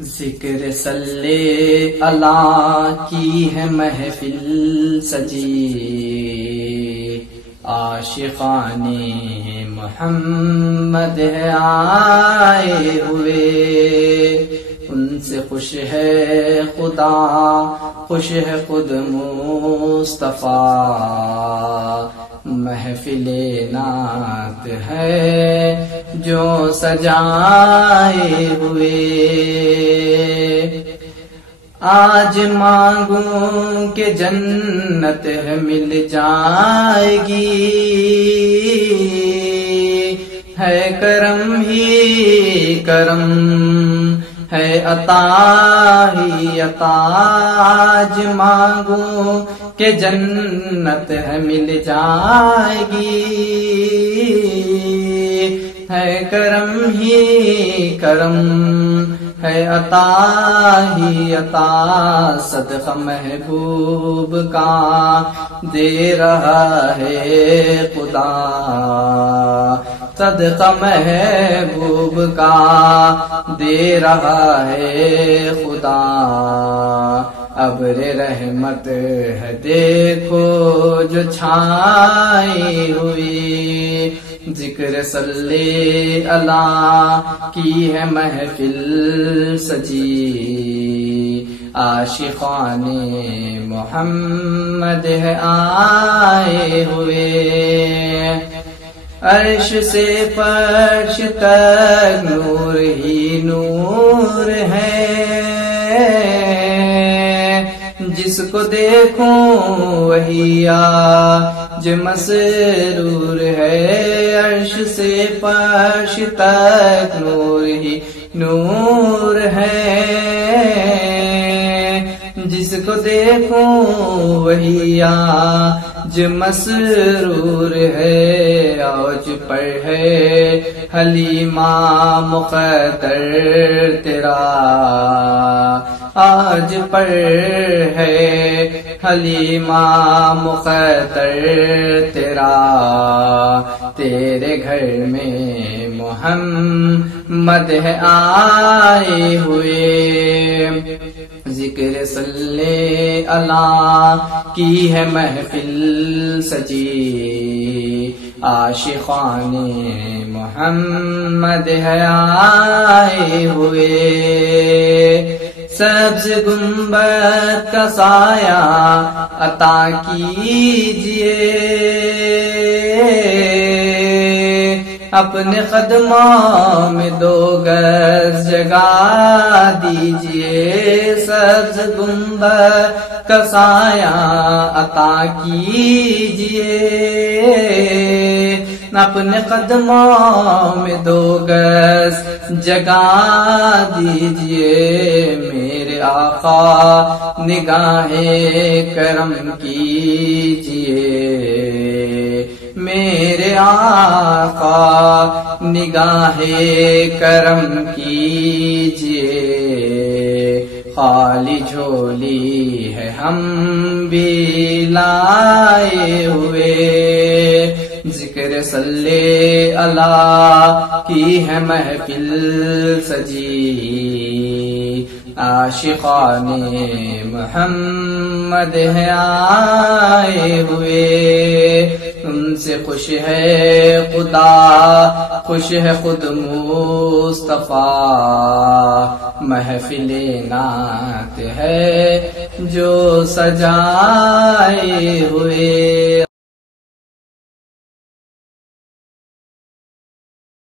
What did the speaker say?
ذکر صلی اللہ کی ہے محفل سجی، عاشقان محمد ہے آئے ہوئے، ان سے خوش ہے خدا، خوش ہے خود مصطفیٰ، محفل نعت ہے جو سجائے ہوئے، آج مانگوں کہ جنت ہے مل جائے گی، ہے کرم ہی کرم، ہے عطا ہی عطا، آج مانگوں کہ جنت ہے مل جائے گی، ہے کرم ہی کرم، ہے عطا ہی عطا، صدقہ محبوب کا دے رہا ہے خدا، صدقہ محبوب کا دے رہا ہے خدا، ابر رحمت ہے دیکھو جو چھائی ہوئی، ذکر صلی اللہ کی ہے محفل سجی، عاشقان محمد ہے آئے ہوئے، عرش سے فرش تک نور ہی نور ہے، جس کو دیکھوں وہی آج مسرور ہے، عرش سے فرش تک نور ہی نور ہے، جس کو دیکھوں وہی آج مسرور ہے، آج پر ہے حلیمہ مقدر تیرا، آج پر ہے حلیمہ مقدر تیرا، تیرے گھر میں محمد ہے آئے ہوئے، ذکر صلی اللہ کی ہے محفل سجی، عاشقان محمد ہے آئے ہوئے، سبز گنبد کا سایہ عطا کیجئے، اپنے قدموں میں 2 گز جگہ دیجئے، سبز گنبد کا سایہ عطا کیجئے، اپنے قدموں میں 2 گز جگہ دیجئے، میرے آقا نگاہ کرم کیجئے، میرے آقا نگاہ کرم کیجئے، خالی جھولی ہے ہم بھی لائے ہوئے، ذکر صلی اللہ کی ہے محفل سجی، عاشقان محمد ہے آئے ہوئے، ان سے خوش ہے خدا، خوش ہے خود مصطفیٰ، محفل نعت ہے جو سجائے ہوئے۔